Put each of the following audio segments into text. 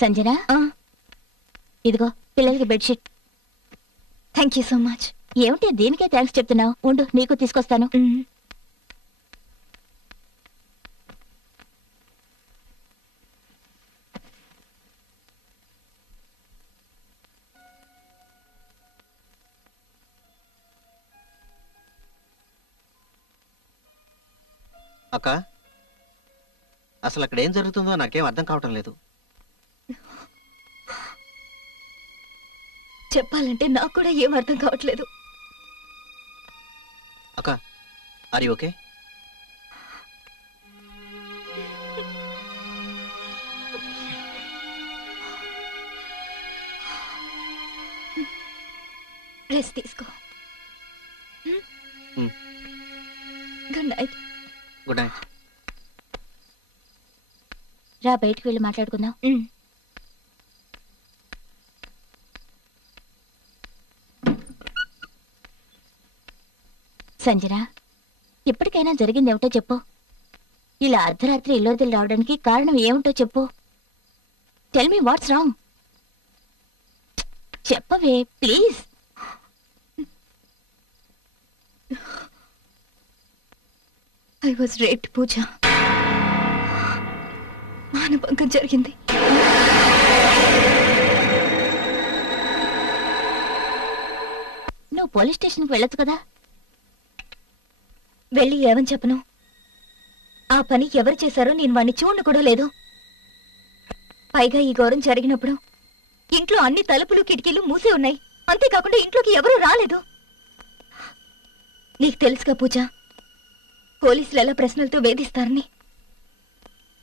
సంజన, ఇదిగో పిల్లలకి bedsheet. Thank you so much. ఏమిటి దీనికే థ్యాంక్స్ చెప్తున్నావు? ఉండు, నీకు తీసుకొస్తాను. అక్క, అసలు అక్కడ ఏం జరుగుతుందో నాకేం అర్థం కావటం లేదు. చెప్పాలంటే నాకు కూడా ఏం అర్థం కావట్లేదు. అక్క, ఆర్ యు ఓకే? రెస్ట్ తీసుకో. Good night. Good night. రా, బయటికి వెళ్ళి మాట్లాడుకుందాం. సంజన, ఇప్పటికైనా జరిగింది ఏమిటో చెప్పు. ఇలా అర్ధరాత్రి ఇల్లోదిలు రావడానికి కారణం ఏమిటో చెప్పు. Tell me what's wrong. చెప్పవే ప్లీజ్. ఐ వాజ్ రేప్డ్ పూజ. మానభంగం జరిగింది. నువ్వు పోలీస్ స్టేషన్కి వెళ్ళొచ్చు కదా. వెళ్ళి ఏమని చెప్పను? ఆ పని ఎవరు చేశారో నేను వాణ్ణి చూడను కూడా లేదు. పైగా ఈ ఘోరం జరిగినప్పుడు ఇంట్లో అన్ని తలుపులు కిటికీలు మూసే ఉన్నాయి. అంతేకాకుండా ఇంట్లోకి ఎవరూ రాలేదు. నీకు తెలుసుగా పూజ, పోలీసులు ఎలా ప్రశ్నలతో వేధిస్తారని.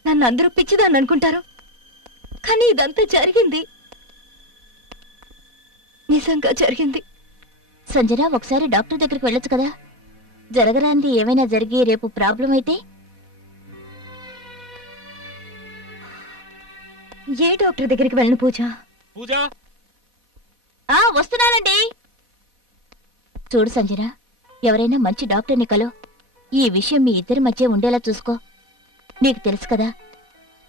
నన్ను అందరూ పిచ్చిదాన్ని అనుకుంటారు, కానీ ఇదంతా జరిగింది, నిజంగా జరిగింది. సంజన, ఒకసారి డాక్టర్ దగ్గరికి వెళ్ళొచ్చు కదా. జరగరాంది ఏమైనా జరిగి రేపు ప్రాబ్లం అయితే? ఏ డాక్టర్ దగ్గరికి వెళ్ళను పూజ? వస్తున్నానండి. చూడు సంజన, ఎవరైనా మంచి డాక్టర్ని కలు. ఈ విషయం మీ ఇద్దరి మధ్య ఉండేలా చూసుకో. నీకు తెలుసు కదా,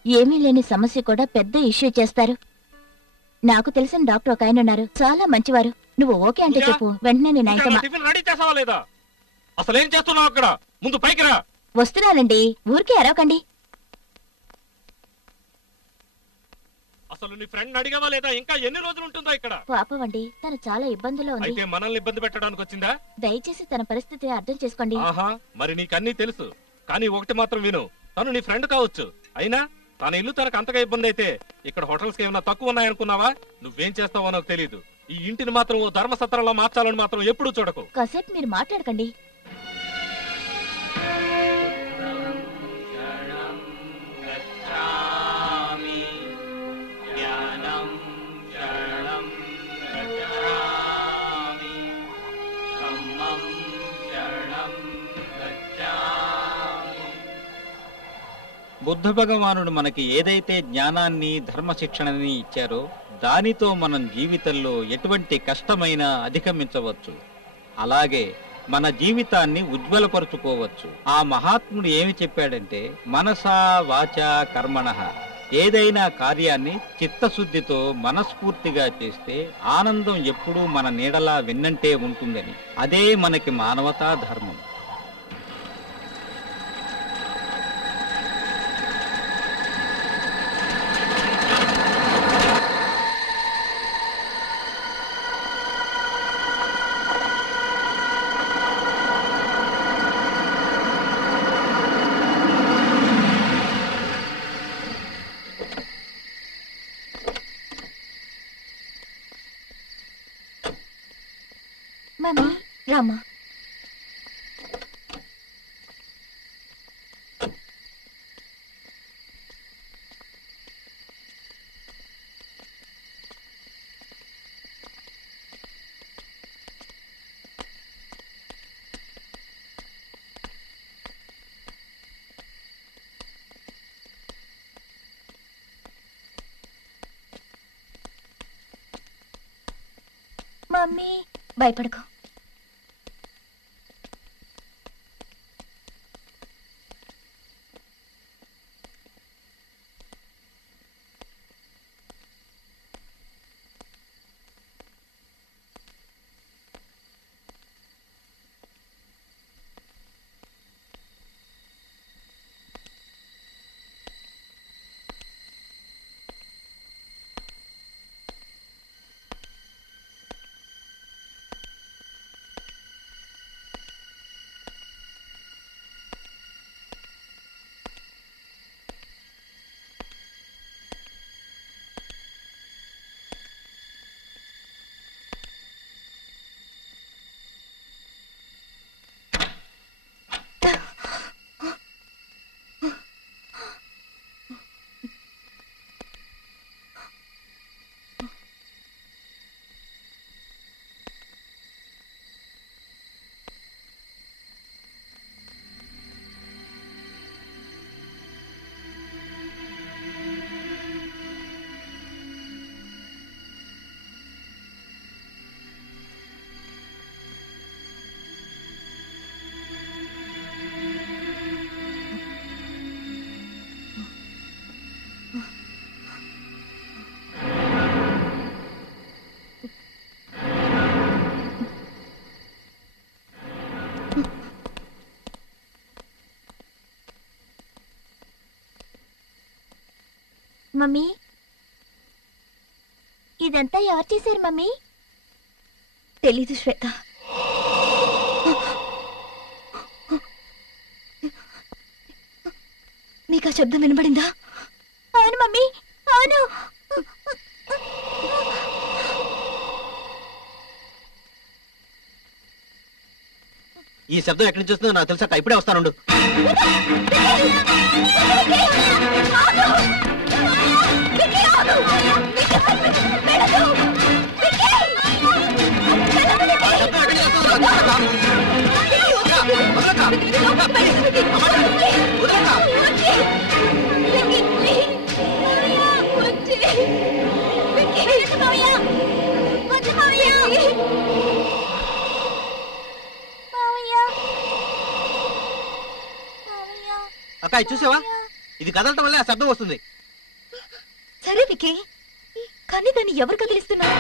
ఏమీ లేని సమస్య కూడా పెద్ద ఇష్యూ చేస్తారు. నాకు తెలిసిన డాక్టర్ ఒక ఆయన ఉన్నారు, చాలా మంచివారు. నువ్వు ఓకే అంటే చెప్పు, వెంటనే నేను ఆయనతో. అసలేం చేస్తున్నావు అక్కడ? ముందు పైకి రా. వస్తున్నానండి, ఊరికే అరవకండి. అసలు నీ ఫ్రెండ్ అడిగావా లేదా? ఇంకా ఎన్ని రోజులు ఉంటుందో ఇక్కడ? పాపం అండి, తను చాలా ఇబ్బందులో ఉంది. అయితే మనల్ని ఇబ్బంది పెట్టడానికి వచ్చిందా? దయచేసి తన పరిస్థితి అర్థం చేసుకోండి. ఆహా, మరి నీకన్నీ తెలుసు. కానీ ఒకటి మాత్రం విను, తను నీ ఫ్రెండ్ కావచ్చు, అయినా తన ఇల్లు తనకు అంతగా ఇబ్బంది అయితే ఇక్కడ హోటల్స్ కి ఏమైనా తక్కువ ఉన్నాయనుకున్నావా? నువ్వేం చేస్తావో నాకు తెలియదు. ఈ ఇంటిని మాత్రం ఓ ధర్మసత్రంలో మార్చాలని మాత్రం ఎప్పుడూ చూడకు. కాసేపు మీరు మాట్లాడకండి. బుద్ధ భగవానుడు మనకి ఏదైతే జ్ఞానాన్ని ధర్మ శిక్షణని ఇచ్చారో దానితో మనం జీవితంలో ఎటువంటి కష్టమైనా అధిగమించవచ్చు. అలాగే మన జీవితాన్ని ఉజ్వలపరుచుకోవచ్చు. ఆ మహాత్ముడు ఏమి చెప్పాడంటే, మనసా వాచా కర్మణః, ఏదైనా కార్యాన్ని చిత్తశుద్ధితో మనస్ఫూర్తిగా చేస్తే ఆనందం ఎప్పుడూ మన నీడలా వెన్నంటే ఉంటుందని. అదే మనకి మానవతా ధర్మం. మమ్మీ, రామా. మమ్మీ, భయపడకు. మమ్మీ ఇదంతా ఎవరు చేశారు మమ్మీ? తెలీదు శ్వేత. మీకు ఆ శబ్దం వినబడిందా? అవును మమ్మీ, అవును. ఈ శబ్దం ఎక్కడి నుంచి వస్తుందో నాకు తెలుసా, ఇప్పుడే వస్తానుండు. అక్క ఇది చూసావా, ఇది కదలటం వల్ల ఆ శబ్దం వస్తుంది. సరే వికీ, కానీ దాన్ని ఎవరు కదిలిస్తున్నారు?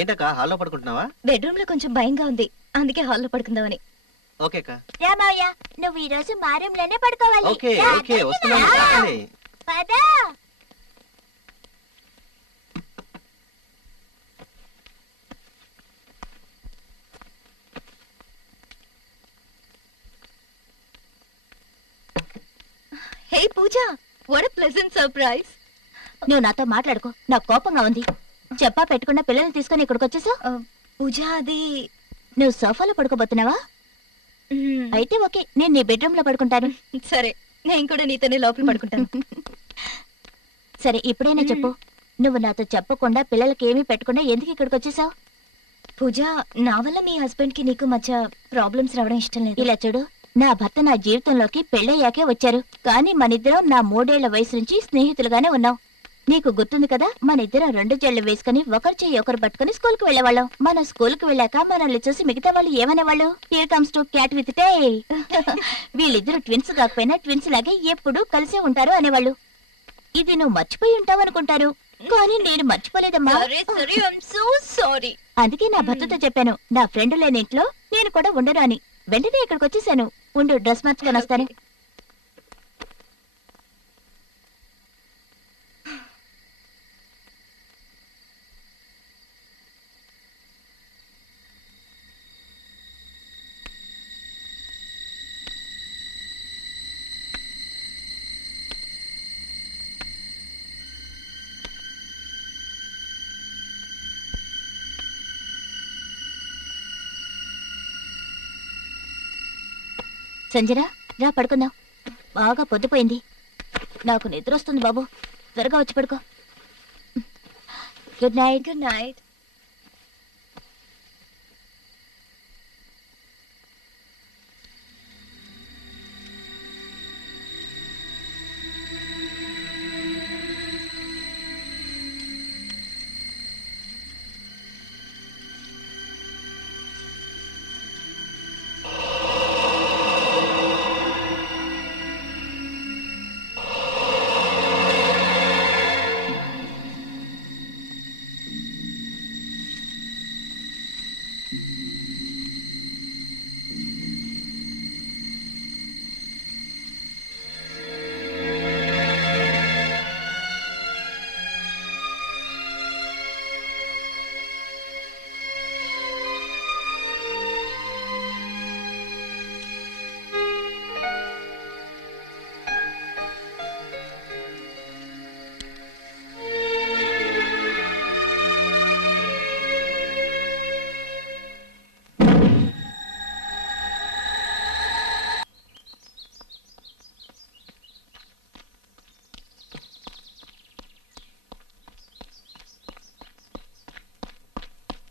ఏంటక్క హాల్లో పడుకుంటున్నావా? బెడ్రూమ్ లో కొంచెం భయంగా ఉంది, అందుకే హాల్లో పడుకుందామని. ఓకే అక్క. రామయ్య, నువ్వు ఈ రోజు మా రూమ్ లోనే పడుకోవాలి. ఓకే ఓకే వస్తున్నాను. రాకండి. పదా. హే పూజ, వాట్ ఎ ప్లెజెంట్ సర్ప్రైజ్. నువ్వు నాతో మాట్లాడుకో, నాకు కోపంగా ఉంది. చెప్పా పెట్టుకున్న పిల్లల్ని తీసుకొని ఇక్కడికి వచ్చేసావు. పూజ, అది నువ్వు సోఫాలో పడుకోబోతున్నావా? అయితే ఓకే, నేను నీ బెడ్రూమ్ లో పడుకుంటాను. సరే, నేను కూడా నీతోనే లోపల పడుకుంటాను. సరే, ఇప్పుడైనా చెప్పు, నువ్వు నాతో చెప్పకుండా పిల్లలకి ఏమీ పెట్టకుండా ఎందుకు ఇక్కడికి వచ్చేసావు? పూజ, నా వల్ల మీ హస్బెండ్ కి నీకు మధ్య ప్రాబ్లమ్స్ రావడం ఇష్టం లేదు. ఇలా చూడు, నా భర్త నా జీవితంలోకి పెళ్ళయ్యాకే వచ్చారు, కానీ మనిద్దరం నా 3 ఏళ్ల వయసు నుంచి స్నేహితులుగానే ఉన్నాం. నీకు గుర్తుంది కదా, మన ఇద్దరం 2 జళ్ళు వేసుకుని ఒకరి చెయ్యి ఒకరు పట్టుకుని స్కూల్ కి వెళ్లేవాళ్ళం. మన స్కూల్ కి వెళ్ళాక మనల్ని చూసి మిగతా వాళ్ళు ఏమనేవాళ్ళు? Here comes to cat with tail. వీళ్ళిద్దరు ట్విన్స్ కాకపోయినా ట్విన్స్ లాగే ఎప్పుడు కలిసే ఉంటారు అనేవాళ్ళు. ఇది నువ్వు మర్చిపోయి ఉంటావు అనుకుంటారు, కానీ నేను మర్చిపోలేదమ్మా. అందుకే నా భర్తతో చెప్పాను, నా ఫ్రెండ్ లేని ఇంట్లో నేను కూడా ఉండను అని. వెంటనే ఇక్కడికి వచ్చేసాను. ఉండు, డ్రెస్ మార్చుకొని వస్తాను. సంజన, రా పడుకుందాం. బాగా పొద్దుపోయింది, నాకు నిద్ర వస్తుంది బాబు. త్వరగా వచ్చి పడుకో. Good night. Good night.